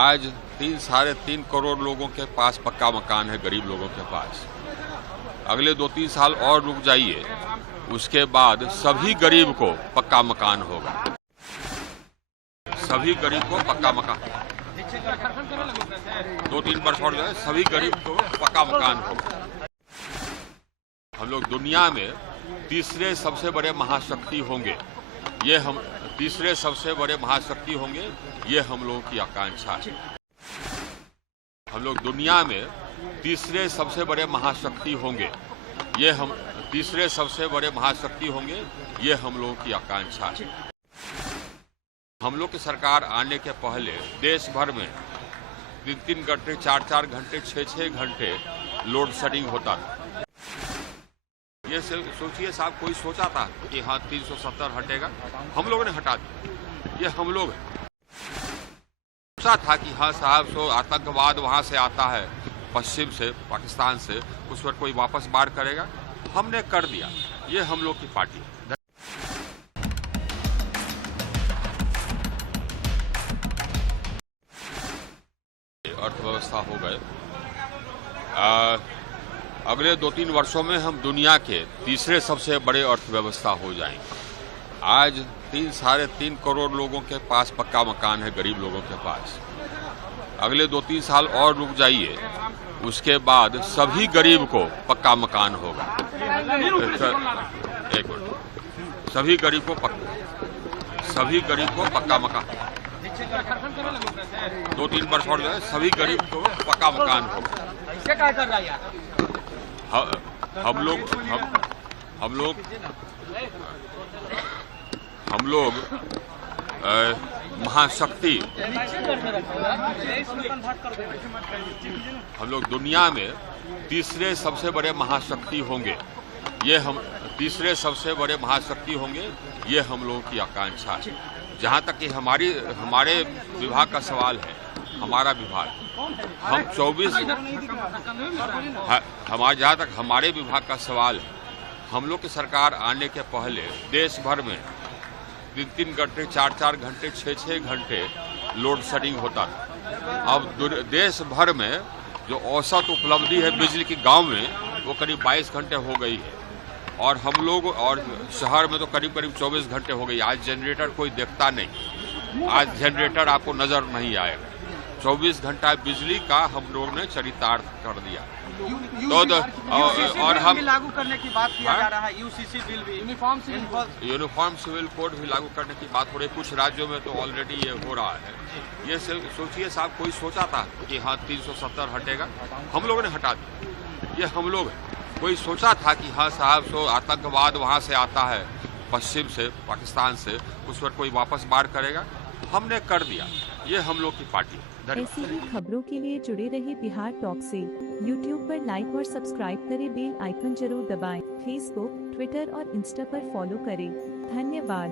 आज 3-3.5 करोड़ लोगों के पास पक्का मकान है, गरीब लोगों के पास। अगले 2-3 साल और रुक जाइए, उसके बाद सभी गरीब को पक्का मकान होगा। सभी गरीब को पक्का मकान, 2-3 वर्ष और जाए, सभी गरीब को पक्का मकान होगा। हम लोग दुनिया में तीसरे सबसे बड़े महाशक्ति होंगे, तीसरे सबसे बड़े महाशक्ति होंगे, ये हम लोगों की आकांक्षा है। हम लोग दुनिया में तीसरे सबसे बड़े महाशक्ति होंगे, तीसरे सबसे बड़े महाशक्ति होंगे, ये हम लोगों की आकांक्षा है। हम लोग की सरकार आने के पहले देश भर में 3-3 घंटे, 4-4 घंटे, 6-6 घंटे लोड शेडिंग होता था। ये सोचिए साहब, कोई सोचा था कि हाँ 370 हटेगा? हम लोगों ने हटा दिया। ये हम लोग सोचा था कि हाँ साहब, सो आतंकवाद वहां से आता है, पश्चिम से, पाकिस्तान से, उस पर कोई वापस बाढ़ करेगा? हमने कर दिया। ये हम लोग की पार्टी। अर्थव्यवस्था हो गए, अगले 2-3 वर्षों में हम दुनिया के तीसरे सबसे बड़े अर्थव्यवस्था हो जाएंगे। आज 3-3.5 करोड़ लोगों के पास पक्का मकान है, गरीब लोगों के पास। अगले 2-3 साल और रुक जाइए, उसके बाद सभी गरीब को पक्का मकान होगा। एक मिनट, सभी गरीब को पक्का मकान, 2-3 वर्ष और जाए, सभी गरीब को पक्का मकान होगा। हम लोग महाशक्ति, हम लोग दुनिया में तीसरे सबसे बड़े महाशक्ति होंगे, तीसरे सबसे बड़े महाशक्ति होंगे, ये हम लोगों की आकांक्षा है। जहाँ तक कि हमारे विभाग का सवाल है, हमारा विभाग, हम 24, जहाँ तक हमारे विभाग का सवाल है, हम लोग की सरकार आने के पहले देश भर में 3-3 घंटे, 4-4 घंटे, 6-6 घंटे लोड शेडिंग होता था। अब देश भर में जो औसत उपलब्धि है बिजली की गांव में, वो करीब 22 घंटे हो गई है, और हम लोग और शहर में तो करीब 24 घंटे हो गई। आज जनरेटर कोई देखता नहीं, आज जनरेटर आपको नजर नहीं आएगा। 24 घंटा बिजली का हम लोग ने चरितार्थ कर दिया। और हम लागू करने की बात किया जा रहा है, यूसीसी बिल भी, यूनिफॉर्म सिविल कोड भी लागू करने की बात हो रही है। कुछ राज्यों में तो ऑलरेडी ये हो रहा है। ये सोचिए साहब, कोई सोचा था कि हाँ 370 हटेगा? हम लोगों ने हटा दिया। ये हम लोग, कोई सोचा था कि हाँ साहब, सो आतंकवाद वहां से आता है, पश्चिम से, पाकिस्तान से, उस पर कोई वापस बाढ़ करेगा? हमने कर दिया। ये हम लोग की पार्टी। ऐसी ही खबरों के लिए जुड़े रहिए बिहार टॉक से। यूट्यूब पर लाइक और सब्सक्राइब करें, बेल आइकन जरूर दबाएं। फेसबुक, ट्विटर और इंस्टा पर फॉलो करें। धन्यवाद।